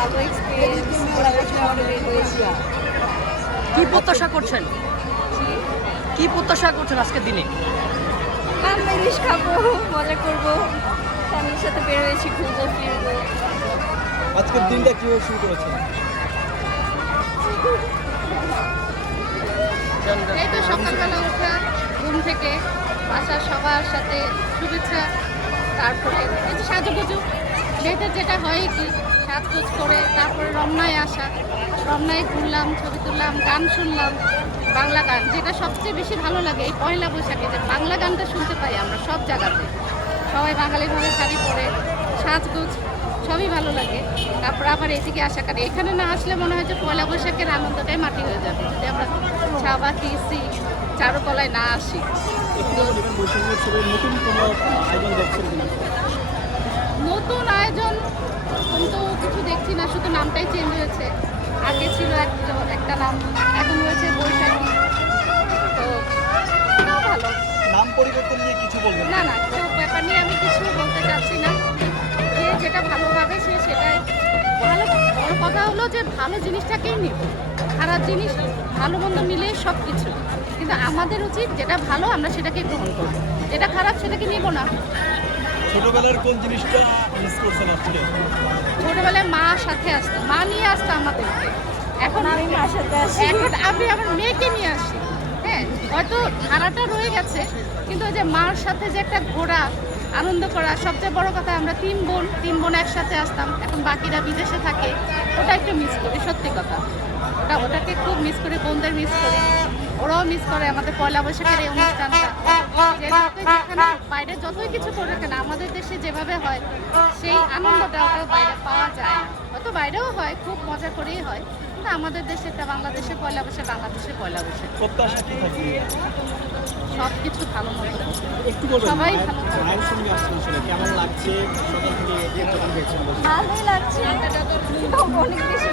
ভালো এক্সপিরিয়েন্স, ওরা বসে অনেক বের হয়েছি। কি প্রত্যাশা করছেন, কি প্রত্যাশা করছেন আজকের দিনে? আমরা ইলিশ খাবো, মজা করবো, ফ্যামিলির সাথে বের হয়েছি, ঘুরবো ফিরবো। আজকের দিনটা কিভাবে শুরু করেছেন? এই তো সকালবেলা ওঠা, ঘুম থেকে বাসার সবার সাথে শুভেচ্ছা, তারপরে এই যে সাজুগুজু মেয়েদের যেটা হয় কি সাজগোজ করে, তারপরে রমনায় আসা, রমনায় ঘুরলাম, ছবি তুললাম, গান শুনলাম, বাংলা গান যেটা সবচেয়ে বেশি ভালো লাগে এই পয়লা বৈশাখে, যে বাংলা গানটা শুনতে পাই আমরা সব জায়গাতে, সবাই বাঙালিভাবে শাড়ি পরে সাজগোজ সবই ভালো লাগে। তারপর আবার এদিকে আসা কারণে এখানে না আসলে মনে হয় যে পয়লা বৈশাখের আনন্দটাই মাটি হয়ে যাবে যদি আমরা ছাবাকি চারুকলায় না আসি। নতুন কোনো আয়োজন দেখছেন কিনা? নতুন আয়োজন কিন্তু কিছু দেখছি না, শুধু নামটাই চেঞ্জ হয়েছে। আগে ছিল একটা নাম, এখন হয়েছে বৈশাখী। তো এটাও ভালো। নাম পরিবর্তন নিয়ে কিছু বলবেন? না না, তো ব্যাপার নিয়ে আমি কিছু বলতে চাচ্ছি না। যে যেটা ভালোভাবে সে সেটাই ভালো। বড় কথা হলো যে ভালো জিনিসটাকেই নিব, খারাপ জিনিস ভালো মন্দ মিলে সব কিছু, কিন্তু আমাদের উচিত যেটা ভালো আমরা সেটাকে গ্রহণ করব, যেটা খারাপ সেটাকে নিব না। ছোটবেলার কোন জিনিসটা মিস করছেন আজকে? ছোটবেলায় মা সাথে আসতো, মা নিয়ে আসতো আমাদেরকে। এখন আমি মার সাথে আসি। এখন আমি আমার মেয়েকে নিয়ে আসি। হ্যাঁ, হয়তো ধারাটা রয়ে গেছে, কিন্তু ওই যে মার সাথে যে একটা ঘোরা, আনন্দ করা, সবচেয়ে বড় কথা আমরা তিন বোন একসাথে আসতাম। এখন বাকিরা বিদেশে থাকে, ওটা একটু মিস করি, সত্যি কথা। ওটাকে খুব মিস করি, বোনদের মিস করি, ওরাও মিস করে আমাদের পয়লা বৈশাখের এই অনুষ্ঠানটা। যে যতই যেখানে বাইরে যতই কিছু করে কেন আমাদের দেশে যেভাবে হয় সেই আনন্দটা ওটা বাইরে পাওয়া যায় না। হয়তো বাইরেও হয়, খুব মজা করেই হয়, কিন্তু আমাদের দেশেটা বাংলাদেশে পয়লা বৈশাখ, বাংলাদেশে পয়লা বৈশাখ প্রত্যাশা কি থাকবে? সব কিছু ভালো মতো একটু বলবেন, সবাই ভালো থাকবে। মায়ের সঙ্গে আসছেন আসলে কেমন লাগছে? সকাল থেকে কেমন দেখছেন? ভালোই লাগছে, অনেক বেশি